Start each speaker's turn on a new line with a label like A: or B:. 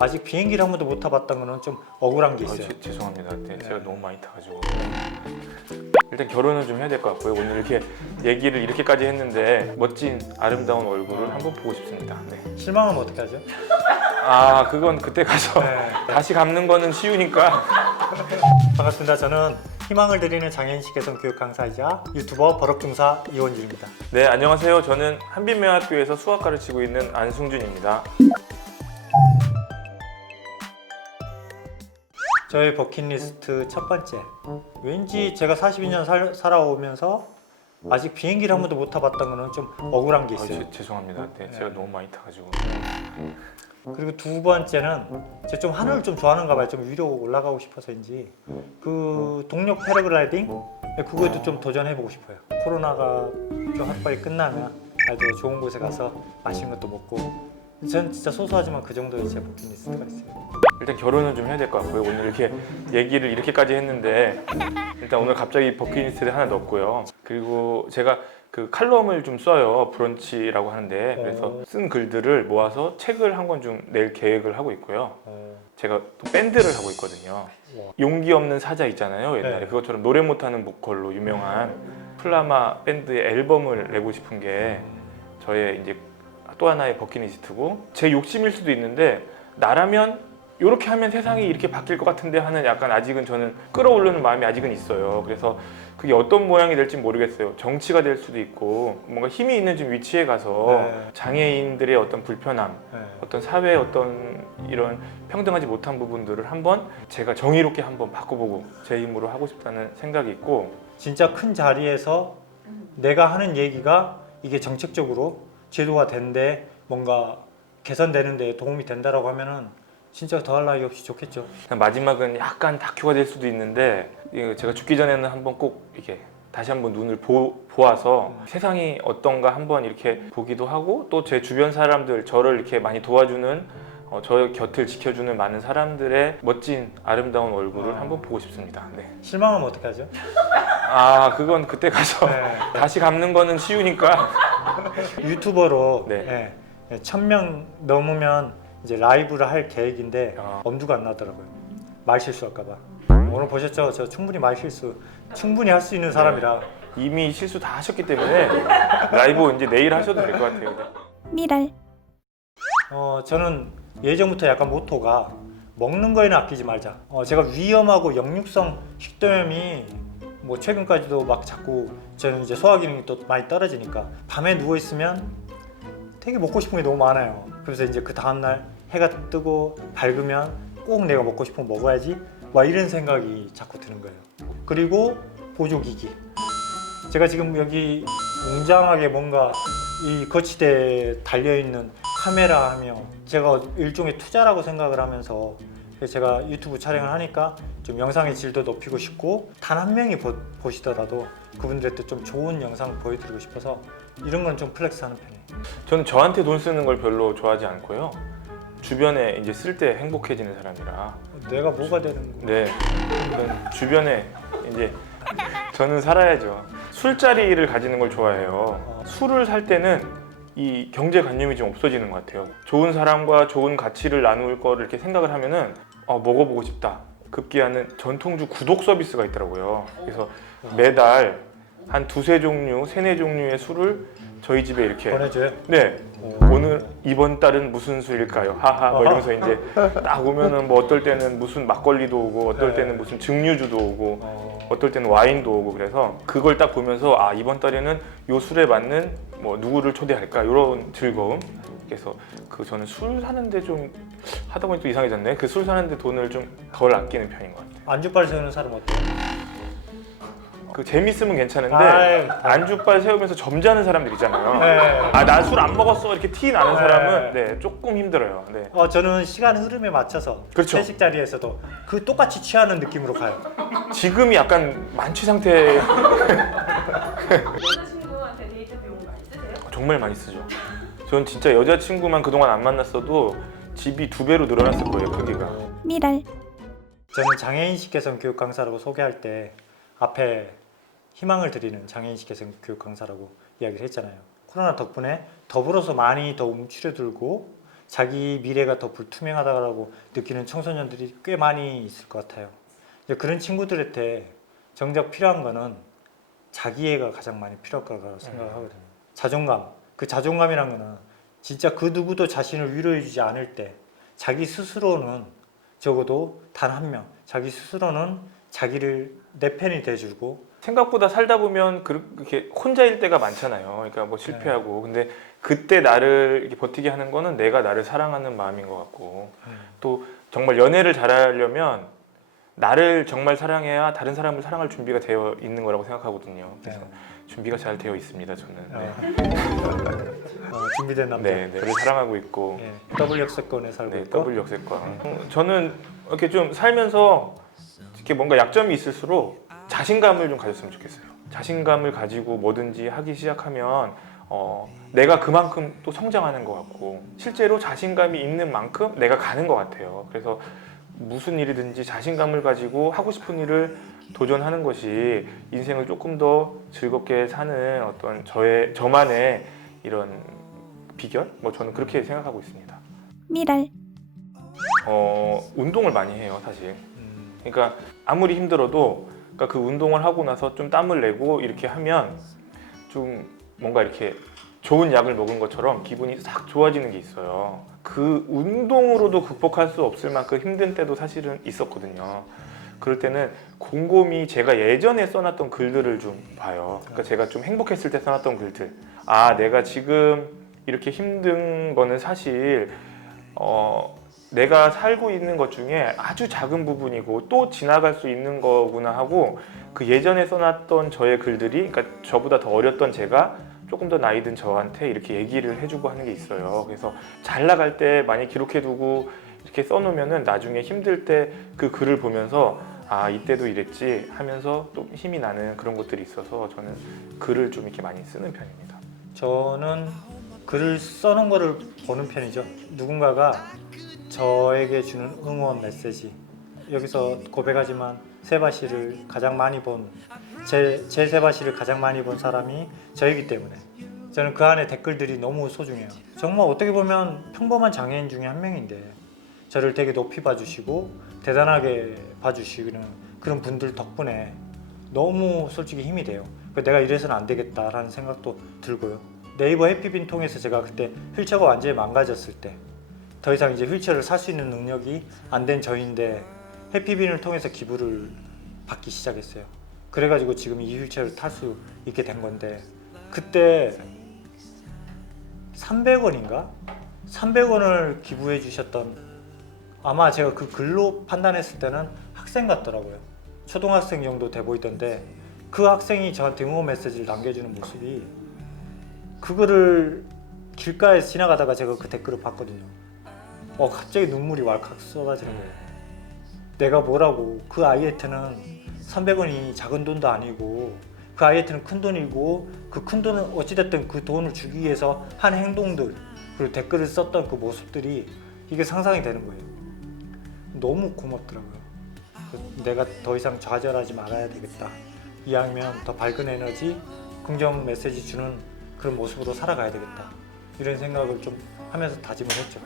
A: 아직 비행기를 한 번도 못 타봤던 거는 좀 억울한 게
B: 아,
A: 있어요.
B: 제- 죄송합니다. 네,
A: 네.
B: 제가 너무 많이 타가지고 일단 결혼을 좀 해야 될 것 같고요. 오늘 이렇게 얘기를 이렇게까지 했는데 멋진 아름다운 얼굴을 한번 보고 싶습니다. 네.
A: 실망하면 어떡하죠?
B: 아 그건 그때 가서
A: 네.
B: 다시 갚는 거는 쉬우니까
A: 반갑습니다. 저는 희망을 드리는 장애인식 개선 교육 강사이자 유튜버 버럭중사 이원주입니다.
B: 네 안녕하세요. 저는 한빛매학교에서 수학 가르치고 있는 안승준입니다.
A: 저의 버킷리스트 첫 번째. 왠지 제가 42년 살, 살아오면서 아직 비행기를 한 번도 못 타봤던 거는 좀 억울한 게
B: 아,
A: 있어요.
B: 제- 죄송합니다. 네,
A: 네.
B: 제가 너무 많이 타가지고
A: 그리고 두 번째는 제가 좀 하늘을 좀 좋아하는가 봐요. 좀 위로 올라가고 싶어서인지 그 동력 패러글라이딩 네, 그거에도 좀 도전해보고 싶어요. 코로나가 좀 확발이 끝나면 아주 좋은 곳에 가서 맛있는 것도 먹고 전 진짜 소소하지만 그 정도의 제 버킷리스트가 있어요.
B: 일단 결혼을 좀 해야 될 것 같고요. 오늘 이렇게 얘기를 이렇게까지 했는데 일단 오늘 갑자기 버킷리스트를 하나 넣었고요. 그리고 제가 그 칼럼을 좀 써요. 브런치라고 하는데 그래서
A: 어.
B: 쓴 글들을 모아서 책을 한 권 좀 낼 계획을 하고 있고요.
A: 어,
B: 제가 또 밴드를 하고 있거든요.
A: 와.
B: 용기 없는 사자 있잖아요. 옛날에
A: 네.
B: 그것처럼 노래 못하는 보컬로 유명한 플라마 밴드의 앨범을 내고 싶은 게 저의 이제 또 하나의 버킷리스트고 제 욕심일 수도 있는데 나라면 이렇게 하면 세상이 이렇게 바뀔 것 같은데 하는 약간 아직은 저는 끌어오르는 마음이 아직은 있어요. 그래서 그게 어떤 모양이 될지 모르겠어요. 정치가 될 수도 있고 뭔가 힘이 있는 좀 위치에 가서
A: 네.
B: 장애인들의 어떤 불편함
A: 네.
B: 어떤 사회의 어떤 이런 평등하지 못한 부분들을 한번 제가 정의롭게 한번 바꿔보고 제 힘으로 하고 싶다는 생각이 있고
A: 진짜 큰 자리에서 내가 하는 얘기가 이게 정책적으로 제도가 된데 뭔가 개선되는데 도움이 된다라고 하면은 진짜 더할 나위 없이 좋겠죠.
B: 마지막은 약간 다큐가 될 수도 있는데 제가 죽기 전에는 한번 꼭 이렇게 다시 한번 눈을 보, 보아서 세상이 어떤가 한번 이렇게 보기도 하고 또 제 주변 사람들 저를 이렇게 많이 도와주는 어, 저 곁을 지켜주는 많은 사람들의 멋진 아름다운 얼굴을
A: 아.
B: 한번 보고 싶습니다. 네.
A: 실망하면 어떡하죠?
B: 아 그건 그때 가서
A: 네.
B: 다시 갚는 거는 쉬우니까
A: 유튜버로
B: 네.
A: 예, 1000명 넘으면 이제 라이브를 할 계획인데
B: 아.
A: 엄두가 안 나더라고요. 말 실수할까 봐. 오늘 보셨죠? 저 충분히 말 실수 충분히 할 수 있는 사람이라
B: 이미 실수 다 하셨기 때문에 라이브 이제 내일 하셔도 될 것 같아요. 네.
C: 미랄
A: 어, 저는 예전부터 약간 모토가 먹는 거에는 아끼지 말자. 어, 제가 위험하고 역류성 식도염이 뭐 최근까지도 막 자꾸 저는 이제 소화 기능이 또 많이 떨어지니까 밤에 누워 있으면 되게 먹고 싶은 게 너무 많아요. 그래서 이제 그 다음 날 해가 뜨고 밝으면 꼭 내가 먹고 싶은 거 먹어야지. 막 이런 생각이 자꾸 드는 거예요. 그리고 보조기기. 제가 지금 여기 웅장하게 뭔가 이 거치대에 달려있는 카메라 하며 제가 일종의 투자라고 생각을 하면서 제가 유튜브 촬영을 하니까 좀 영상의 질도 높이고 싶고 단 한 명이 보, 보시더라도 그분들한테 좀 좋은 영상 보여드리고 싶어서 이런 건 좀 플렉스하는 편이에요.
B: 저는 저한테 돈 쓰는 걸 별로 좋아하지 않고요. 주변에 이제 쓸 때 행복해지는 사람이라.
A: 내가 뭐가 되는 거야?
B: 네. 저는 주변에 이제 저는 살아야죠. 술자리를 가지는 걸 좋아해요. 술을 살 때는 이 경제관념이 좀 없어지는 것 같아요. 좋은 사람과 좋은 가치를 나눌 거를 이렇게 생각을 하면은 어, 먹어보고 싶다. 급기야는 전통주 구독 서비스가 있더라고요. 그래서 매달 한 두세 종류, 세네 종류의 술을 저희 집에 이렇게
A: 보내줘요?
B: 네
A: 오.
B: 오늘 이번 달은 무슨 술일까요? 하하 뭐 이러면서 이제 딱 오면은 뭐 어떨 때는 무슨 막걸리도 오고 어떨
A: 네.
B: 때는 무슨 증류주도 오고
A: 어,
B: 어떨 때는 와인도 오고 그래서 그걸 딱 보면서 아 이번 달에는 요 술에 맞는 뭐 누구를 초대할까 이런 즐거움 그래서 그 저는 술 사는데 좀 하다 보니 또 이상해졌네 그 술 사는데 돈을 좀 덜 아끼는 편인 것 같아요
A: 안주빨 세우는 사람 어때요?
B: 그 재밌으면 괜찮은데
A: 아이,
B: 안주빨 세우면서 점잖은 사람들 있잖아요
A: 네.
B: 아 나 술 안 먹었어 이렇게 티 나는
A: 네.
B: 사람은 네 조금 힘들어요 네.
A: 어, 저는 시간 흐름에 맞춰서
B: 그렇죠.
A: 회식 자리에서도 그 똑같이 취하는 느낌으로 가요.
B: 지금이 약간 만취 상태
D: 여자친구한테 데이트 비용 많이 쓰세요?
B: 정말 많이 쓰죠. 전 진짜 여자친구만 그동안 안 만났어도 집이 두 배로 늘어났을 거예요 크기가.
C: 미랄
A: 저는 장애인식 개선 교육 강사라고 소개할 때 앞에 희망을 드리는 장애인식 개선 교육 강사라고 이야기를 했잖아요. 코로나 덕분에 더불어서 많이 더 움츠려들고 자기 미래가 더 불투명하다고 느끼는 청소년들이 꽤 많이 있을 것 같아요. 이제 그런 친구들한테 정작 필요한 거는 자기애가 가장 많이 필요할 거라고 생각하거든요. 자존감. 그 자존감이란 거는 진짜 그 누구도 자신을 위로해주지 않을 때 자기 스스로는 적어도 단 한 명, 자기 스스로는 자기를 내 편이 돼주고
B: 생각보다 살다 보면 그렇게 혼자일 때가 많잖아요. 그러니까 뭐 실패하고 근데 그때 나를 이렇게 버티게 하는 거는 내가 나를 사랑하는 마음인 것 같고 또 정말 연애를 잘하려면 나를 정말 사랑해야 다른 사람을 사랑할 준비가 되어 있는 거라고 생각하거든요. 그래서
A: 네.
B: 준비가 잘 되어 있습니다. 저는. 네.
A: 어, 준비된 남자.
B: 네, 네. 저를 사랑하고 있고
A: 예, 더블 역세권에 살고
B: 네,
A: 있고
B: 더블 역세권. 어, 저는 이렇게 좀 살면서 이렇게 뭔가 약점이 있을수록 자신감을 좀 가졌으면 좋겠어요. 자신감을 가지고 뭐든지 하기 시작하면 어, 내가 그만큼 또 성장하는 것 같고 실제로 자신감이 있는 만큼 내가 가는 것 같아요. 그래서 무슨 일이든지 자신감을 가지고 하고 싶은 일을 도전하는 것이 인생을 조금 더 즐겁게 사는 어떤 저의 저만의 이런 비결? 뭐 저는 그렇게 생각하고 있습니다.
C: 미랄
B: 어, 운동을 많이 해요, 사실.
A: 음,
B: 그러니까 아무리 힘들어도 그러니까 그 운동을 하고 나서 좀 땀을 내고 이렇게 하면 좀 뭔가 이렇게 좋은 약을 먹은 것처럼 기분이 싹 좋아지는 게 있어요. 그 운동으로도 극복할 수 없을 만큼 힘든 때도 사실은 있었거든요. 그럴 때는 곰곰이 제가 예전에 써놨던 글들을 좀 봐요. 그러니까 제가 좀 행복했을 때 써놨던 글들. 아, 내가 지금 이렇게 힘든 거는 사실 어, 내가 살고 있는 것 중에 아주 작은 부분이고 또 지나갈 수 있는 거구나 하고 그 예전에 써놨던 저의 글들이 그러니까 저보다 더 어렸던 제가 조금 더 나이 든 저한테 이렇게 얘기를 해주고 하는 게 있어요. 그래서 잘 나갈 때 많이 기록해두고 이렇게 써놓으면은 나중에 힘들 때 그 글을 보면서 아 이때도 이랬지 하면서 또 힘이 나는 그런 것들이 있어서 저는 글을 좀 이렇게 많이 쓰는 편입니다.
A: 저는 글을 써놓은 거를 보는 편이죠. 누군가가 저에게 주는 응원 메시지. 여기서 고백하지만 세바 씨를 가장 많이 본, 제, 제 세바 씨를 가장 많이 본 사람이 저이기 때문에 저는 그 안에 댓글들이 너무 소중해요. 정말 어떻게 보면 평범한 장애인 중에 한 명인데 저를 되게 높이 봐주시고 대단하게 봐주시는 그런 분들 덕분에 너무 솔직히 힘이 돼요. 그 내가 이래서는 안 되겠다라는 생각도 들고요. 네이버 해피빈 통해서 제가 그때 휠체어가 완전히 망가졌을 때 더 이상 이제 휠체어를 살 수 있는 능력이 안 된 저인데 해피빈을 통해서 기부를 받기 시작했어요. 그래가지고 지금 이 휠체어를 탈 수 있게 된 건데 그때 300원인가? 300원을 기부해 주셨던 아마 제가 그 글로 판단했을 때는 학생 같더라고요. 초등학생 정도 돼 보이던데 그 학생이 저한테 응원 메시지를 남겨주는 모습이 그거를 길가에 지나가다가 제가 그 댓글을 봤거든요. 어 갑자기 눈물이 왈칵 쏟아지는 거예요. 내가 뭐라고 그 아이한테는 300원이 작은 돈도 아니고 그 아이한테는 큰 돈이고 그 큰 돈을 어찌됐든 그 돈을 주기 위해서 한 행동들 그리고 댓글을 썼던 그 모습들이 이게 상상이 되는 거예요. 너무 고맙더라고요. 그 내가 더 이상 좌절하지 말아야 되겠다. 이왕이면 더 밝은 에너지, 긍정 메시지 주는 그런 모습으로 살아가야 되겠다. 이런 생각을 좀 하면서 다짐을 했죠.